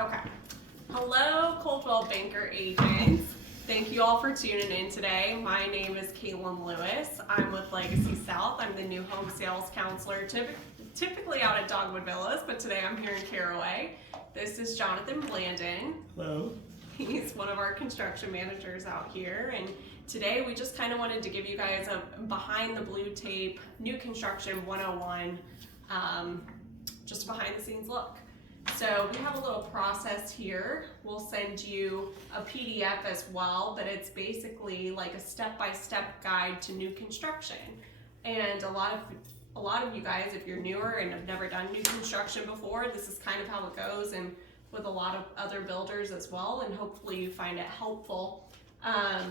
Okay. Hello, Coldwell Banker agents. Thank you all for tuning in today. My name is Caitlin Lewis. I'm with Legacy South. I'm the new home sales counselor, typically out at Dogwood Villas, but today I'm here in Caraway. This is Jonathan Blandon. Hello. He's one of our construction managers out here, and today we just kind of wanted to give you guys a behind the blue tape, new construction 101, just behind the scenes look. So we have a little process here. We'll send you a PDF as well, but it's basically like a step-by-step guide to new construction. And a lot of you guys, if you're newer and have never done new construction before, this is kind of how it goes, and with a lot of other builders as well, and hopefully you find it helpful.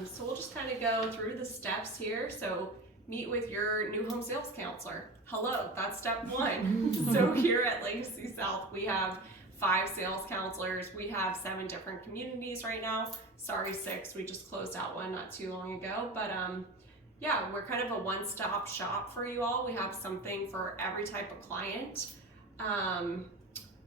So we'll just kind of go through the steps here. So meet with your new home sales counselor. Hello, that's step one. So here at Legacy South, we have 5 sales counselors. We have 7 different communities right now. Sorry, 6, we just closed out one not too long ago. But yeah, we're kind of a one-stop shop for you all. We have something for every type of client.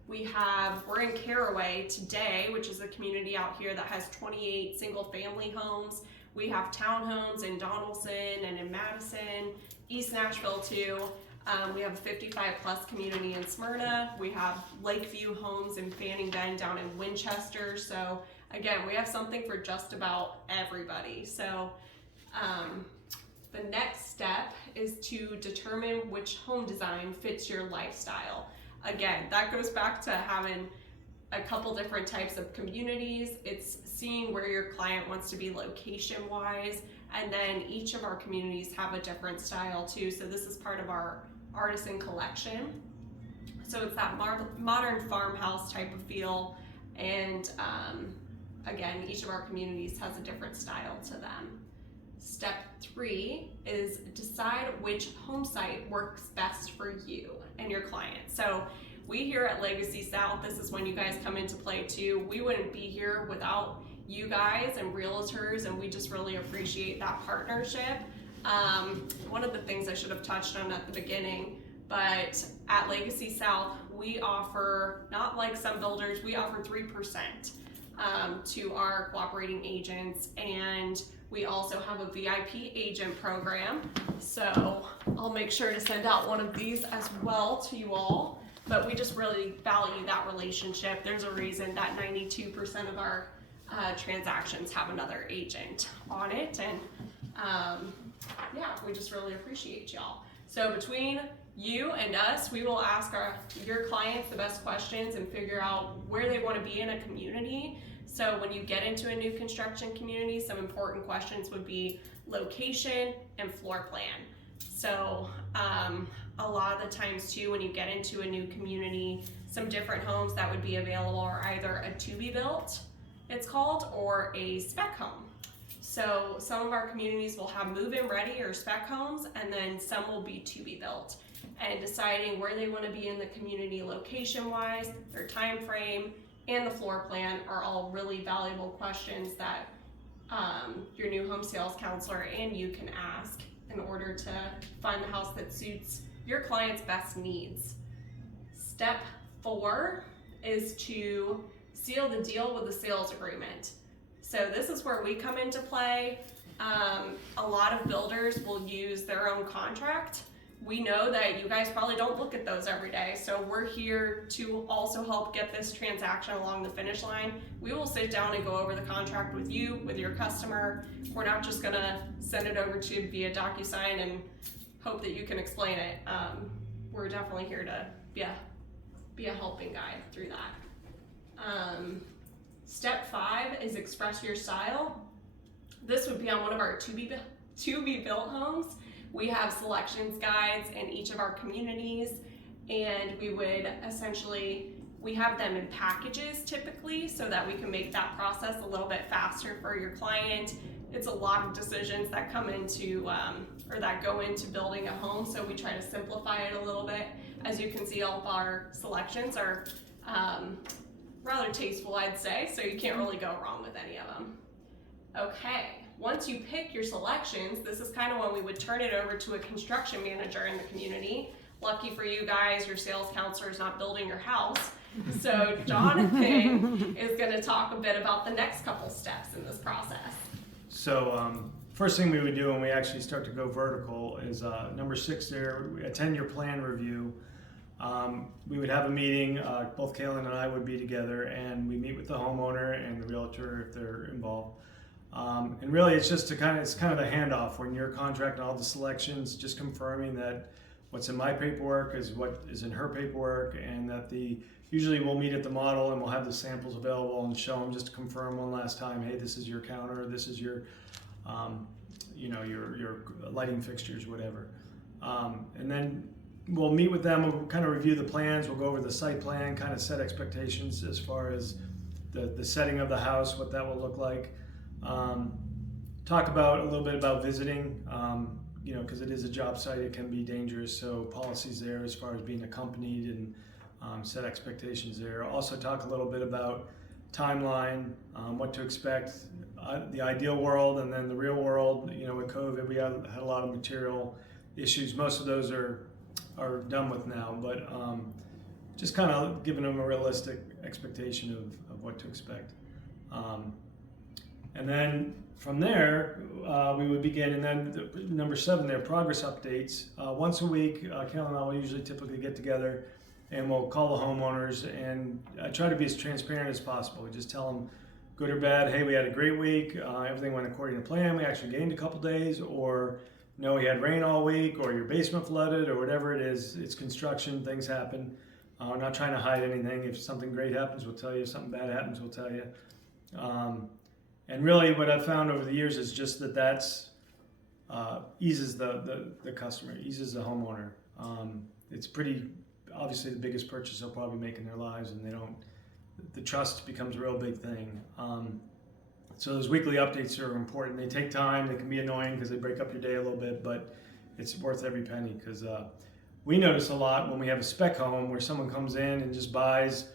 We're in Caraway today, which is a community out here that has 28 single family homes. We have townhomes in Donaldson and in Madison, East Nashville too. We have a 55 plus community in Smyrna. We have Lakeview homes in Fanning Bend down in Winchester. So again, we have something for just about everybody. So the next step is to determine which home design fits your lifestyle. Again, that goes back to having a couple different types of communities. It's seeing where your client wants to be location wise, and then each of our communities have a different style too. So this is part of our artisan collection. So it's that modern farmhouse type of feel, and again, each of our communities has a different style to them. Step 3 is decide which home site works best for you and your client. So we here at Legacy South, this is when you guys come into play too. We wouldn't be here without you guys and realtors, and we just really appreciate that partnership. One of the things I should have touched on at the beginning, but at Legacy South, we offer, not like some builders, we offer 3% to our cooperating agents, and we also have a VIP agent program. So I'll make sure to send out one of these as well to you all, but we just really value that relationship. There's a reason that 92% of our transactions have another agent on it, and yeah, we just really appreciate y'all. So between you and us, we will ask your clients the best questions and figure out where they want to be in a community. So when you get into a new construction community, some important questions would be location and floor plan. So a lot of the times too, when you get into a new community, some different homes that would be available are either a to be built, it's called, or a spec home. So some of our communities will have move-in ready or spec homes, and then some will be to be built. And deciding where they want to be in the community location-wise, their time frame, and the floor plan are all really valuable questions that your new home sales counselor and you can ask in order to find the house that suits your client's best needs. Step 4 is to seal the deal with a sales agreement. So this is where we come into play. A lot of builders will use their own contract. We know that you guys probably don't look at those every day, so we're here to also help get this transaction along the finish line. We will sit down and go over the contract with you, with your customer. We're not just gonna send it over to you via DocuSign and hope that you can explain it. We're definitely here to be a helping guide through that. Step 5 is express your style. This would be on one of our to be built homes. We have selections guides in each of our communities, and we have them in packages typically so that we can make that process a little bit faster for your client. It's a lot of decisions that come into or that go into building a home, so we try to simplify it a little bit. As you can see, all of our selections are rather tasteful, I'd say, so you can't really go wrong with any of them. Okay, once you pick your selections, this is kind of when we would turn it over to a construction manager in the community. Lucky for you guys, your sales counselor is not building your house. So Jonathan is going to talk a bit about the next couple steps in this process. So first thing we would do when we actually start to go vertical is number 6 there, a 10-year plan review. We would have a meeting, both Kaylin and I would be together, and we meet with the homeowner and the realtor if they're involved. And really it's just it's kind of a handoff when you're contracting all the selections, just confirming that what's in my paperwork is what is in her paperwork, and that usually we'll meet at the model and we'll have the samples available and show them just to confirm one last time, hey, this is your counter, this is your, your lighting fixtures, whatever. And then we'll meet with them, we'll kind of review the plans, we'll go over the site plan, kind of set expectations as far as the setting of the house, what that will look like. Talk about a little bit about visiting, because it is a job site, it can be dangerous, so policies there as far as being accompanied and set expectations there. Also talk a little bit about timeline, what to expect, the ideal world and then the real world. With COVID, we had a lot of material issues. Most of those are done with now, but just kind of giving them a realistic expectation of what to expect. And then from there, we would begin, and then number 7 there, progress updates. Once a week, Kel and I will usually typically get together and we'll call the homeowners and try to be as transparent as possible. We just tell them, good or bad, hey, we had a great week, everything went according to plan, we actually gained a couple days, or no, we had rain all week, or your basement flooded, or whatever it is. It's construction, things happen. We're not trying to hide anything. If something great happens, we'll tell you. If something bad happens, we'll tell you. And really what I've found over the years is just that's eases the customer, eases the homeowner. It's pretty, obviously the biggest purchase they'll probably make in their lives, and the trust becomes a real big thing. So those weekly updates are important. They take time, they can be annoying because they break up your day a little bit, but it's worth every penny, because we notice a lot when we have a spec home where someone comes in and just buys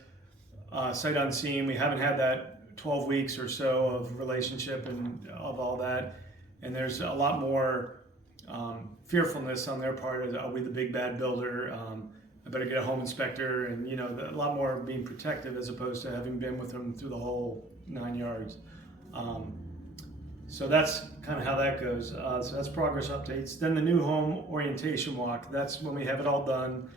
sight unseen. We haven't had that 12 weeks or so of relationship and of all that, and there's a lot more fearfulness on their part. Are we the big bad builder? I better get a home inspector, and a lot more being protective as opposed to having been with them through the whole 9 yards. So that's kind of how that goes. So that's progress updates. Then the new home orientation walk. That's when we have it all done.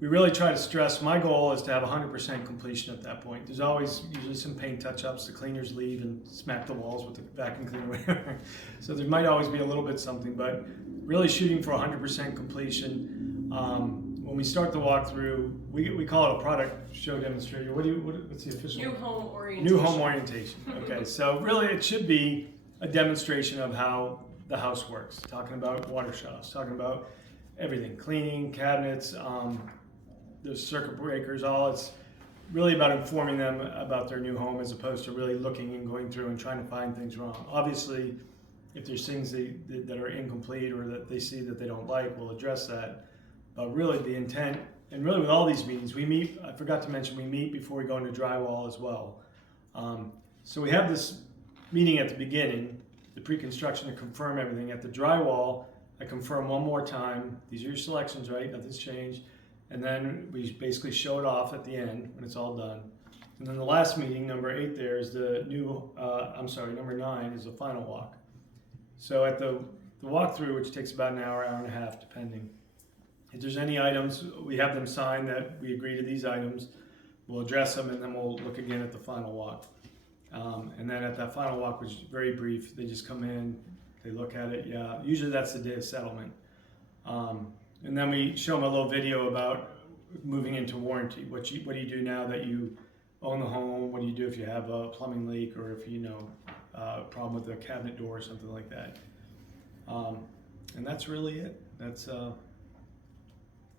We really try to stress, my goal is to have 100% completion at that point. There's always usually some paint touch-ups. The cleaners leave and smack the walls with the vacuum cleaner, whatever. So there might always be a little bit something, but really shooting for 100% completion. When we start the walkthrough, we call it a product show demonstrator. What's the official? New home orientation. New home orientation. Okay, so really it should be a demonstration of how the house works. Talking about water shutoffs, talking about everything, cleaning, cabinets, those circuit breakers, it's really about informing them about their new home as opposed to really looking and going through and trying to find things wrong. Obviously, if there's things that are incomplete or that they see that they don't like, we'll address that. But really the intent, and really with all these meetings, we meet, I forgot to mention, we meet before we go into drywall as well. So we have this meeting at the beginning, the pre-construction, to confirm everything. At the drywall, I confirm one more time, these are your selections, right? Nothing's changed. And then we basically show it off at the end when it's all done. And then the last meeting, number 8 there, is number 9 is the final walk. So at the walkthrough, which takes about an hour, hour and a half, depending. If there's any items, we have them sign that we agree to these items. We'll address them, and then we'll look again at the final walk. And then at that final walk, which is very brief, they just come in, they look at it. Yeah, usually that's the day of settlement. And then we show them a little video about moving into warranty. What do you do now that you own the home? What do you do if you have a plumbing leak, or if a problem with a cabinet door or something like that? And that's really it. That's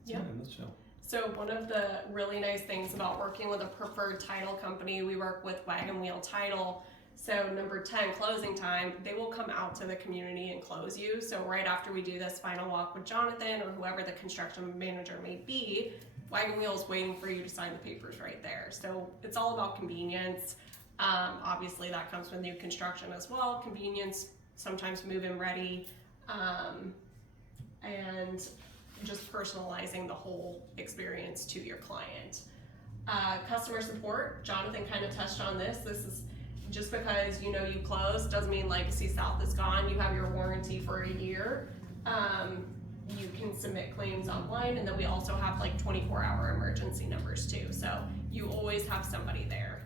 yeah. In a nutshell. So one of the really nice things about working with a preferred title company, we work with Wagon Wheel Title. So number 10, closing time, they will come out to the community and close you. So right after we do this final walk with Jonathan or whoever the construction manager may be, Wagon Wheel is waiting for you to sign the papers right there. So it's all about convenience. Obviously that comes with new construction as well. Convenience, sometimes move-in ready, and just personalizing the whole experience to your client. Customer support, Jonathan kind of touched on this. This is just because you closed doesn't mean Legacy South is gone. You have your warranty for a year. You can submit claims online, and then we also have like 24-hour emergency numbers too. So you always have somebody there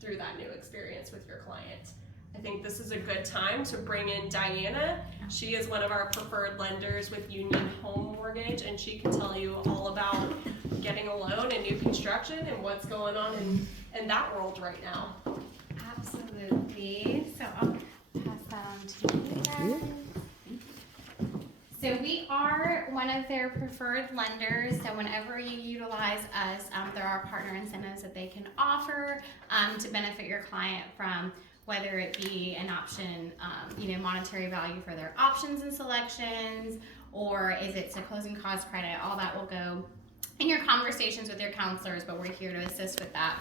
through that new experience with your client. I think this is a good time to bring in Diana. She is one of our preferred lenders with Union Home Mortgage, and she can tell you all about getting a loan and new construction and what's going on in that world right now. Absolutely. So I'll pass that on to you guys. So we are one of their preferred lenders. So whenever you utilize us, there are partner incentives that they can offer to benefit your client from, whether it be an option, monetary value for their options and selections, or is it a closing cost credit. All that will go in your conversations with your counselors, but we're here to assist with that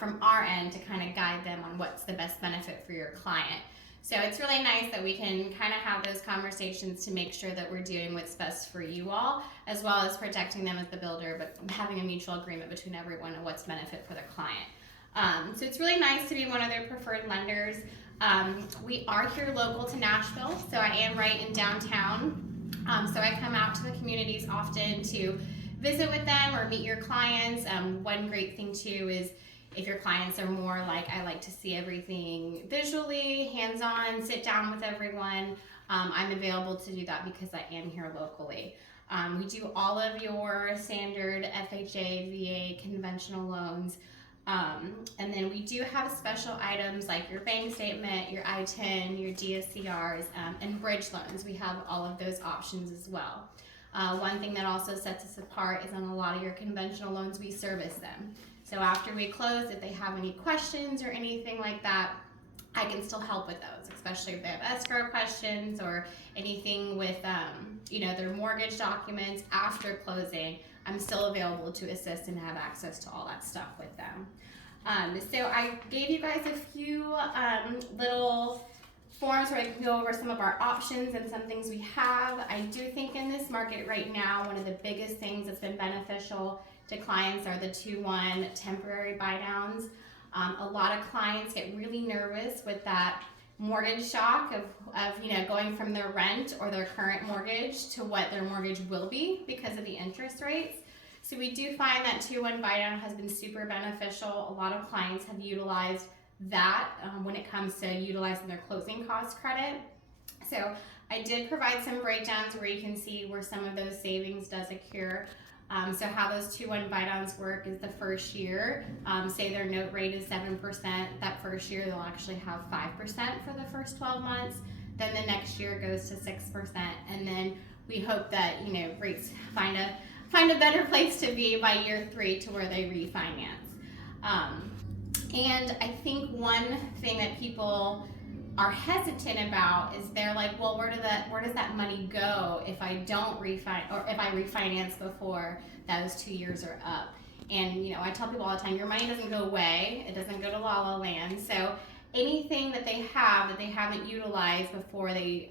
from our end to kind of guide them on what's the best benefit for your client. So it's really nice that we can kind of have those conversations to make sure that we're doing what's best for you all, as well as protecting them as the builder, but having a mutual agreement between everyone on what's benefit for the client. So it's really nice to be one of their preferred lenders. We are here local to Nashville, so I am right in downtown. So I come out to the communities often to visit with them or meet your clients. One great thing too is if your clients are more like, I like to see everything visually, hands-on, sit down with everyone, I'm available to do that because I am here locally. We do all of your standard FHA, VA, conventional loans. And then we do have special items like your bank statement, your I-10, your DSCRs, and bridge loans. We have all of those options as well. One thing that also sets us apart is on a lot of your conventional loans, we service them. So after we close, if they have any questions or anything like that, I can still help with those, especially if they have escrow questions or anything with their mortgage documents after closing. I'm still available to assist and have access to all that stuff with them. So I gave you guys a few little forms where I can go over some of our options and some things we have. I do think in this market right now, one of the biggest things that's been beneficial to clients are the 2-1 temporary buy downs. A lot of clients get really nervous with that mortgage shock of going from their rent or their current mortgage to what their mortgage will be because of the interest rates. So we do find that 2-1 buy down has been super beneficial. A lot of clients have utilized that when it comes to utilizing their closing cost credit. So I did provide some breakdowns where you can see where some of those savings does occur. So how those 2-1 buy downs work is the first year, say their note rate is 7%, that first year they'll actually have 5% for the first 12 months. Then the next year goes to 6%, and then we hope that rates find a better place to be by year 3 to where they refinance. And I think one thing that people are hesitant about is they're like, well, where does that money go if I don't refinance, or if I refinance before those 2 years are up? And I tell people all the time, your money doesn't go away. It doesn't go to La La Land. So anything that they have that they haven't utilized before the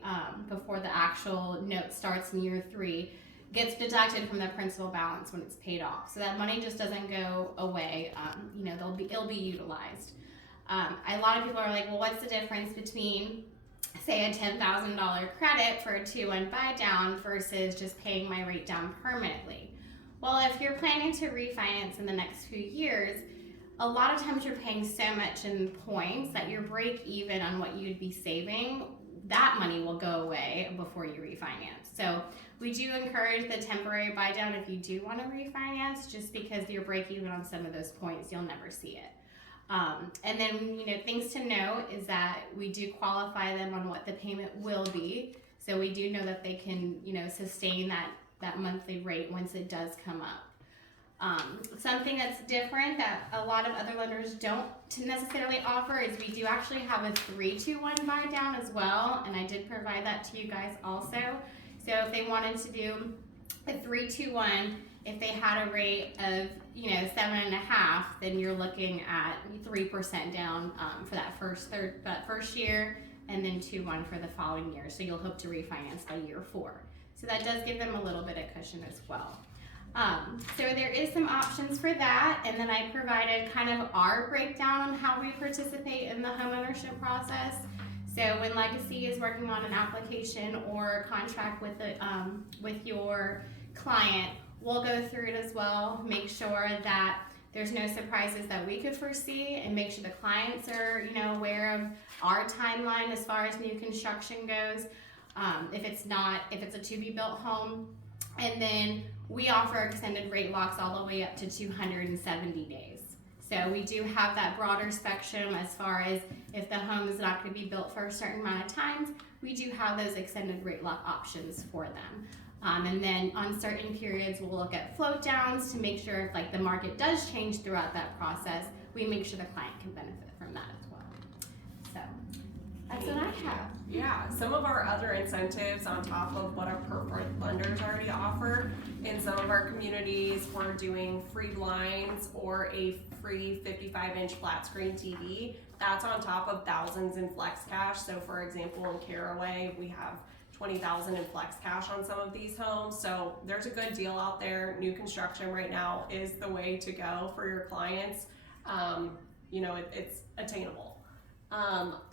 actual note starts in year 3 gets deducted from the principal balance when it's paid off. So that money just doesn't go away. It'll be utilized. A lot of people are like, well, what's the difference between, say, a $10,000 credit for a 2-1 buy down versus just paying my rate down permanently? Well, if you're planning to refinance in the next few years, a lot of times you're paying so much in points that your break even on what you'd be saving, that money will go away before you refinance. So we do encourage the temporary buy down if you do want to refinance, just because your break even on some of those points, you'll never see it. And then, things to note is that we do qualify them on what the payment will be. So we do know that they can, sustain that monthly rate once it does come up. Something that's different that a lot of other lenders don't necessarily offer is we do actually have a 3-2-1 buy down as well. And I did provide that to you guys also. So if they wanted to do a 3-2-1, if they had a rate of 7.5, then you're looking at 3% down for that first year, and then 2-1 for the following year. So you'll hope to refinance by year 4. So that does give them a little bit of cushion as well. So there is some options for that, and then I provided kind of our breakdown on how we participate in the homeownership process. So when Legacy is working on an application or contract with your client, we'll go through it as well, make sure that there's no surprises that we could foresee, and make sure the clients are, aware of our timeline as far as new construction goes. If it's a to-be-built home, and then we offer extended rate locks all the way up to 270 days. So we do have that broader spectrum as far as if the home is not going to be built for a certain amount of times, we do have those extended rate lock options for them. And then on certain periods, we'll look at float downs to make sure if the market does change throughout that process, we make sure the client can benefit from that as well. So that's what I have. Yeah, some of our other incentives on top of what our preferred lenders already offer, in some of our communities, we're doing free blinds or a free 55-inch flat screen TV. That's on top of thousands in flex cash. So for example, in Caraway, we have 20,000 in flex cash on some of these homes. So there's a good deal out there. New construction right now is the way to go for your clients. It's attainable.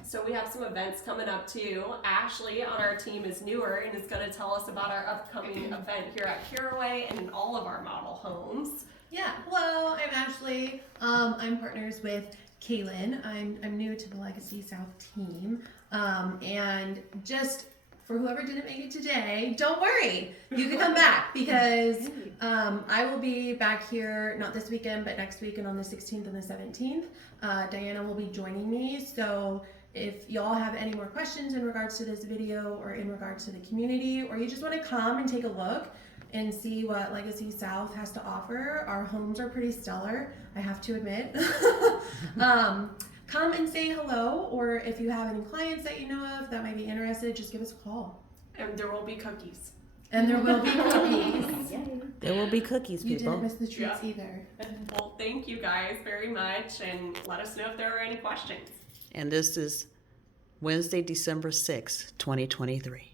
So we have some events coming up too. Ashley on our team is newer and is going to tell us about our upcoming event here at Caraway and in all of our model homes. Yeah, hello, I'm Ashley. I'm partners with Kaylin. I'm new to the Legacy South team. And just for whoever didn't make it today, don't worry. You can come back because I will be back here, not this weekend, but next weekend on the 16th and the 17th. Diana will be joining me. So if y'all have any more questions in regards to this video or in regards to the community, or you just want to come and take a look and see what Legacy South has to offer, our homes are pretty stellar, I have to admit. Come and say hello, or if you have any clients that you know of that might be interested, just give us a call. And there will be cookies. And there will be cookies. There will be cookies, You people. didn't miss the treats either. Well, thank you guys very much, and let us know if there are any questions. And this is Wednesday, December 6th, 2023.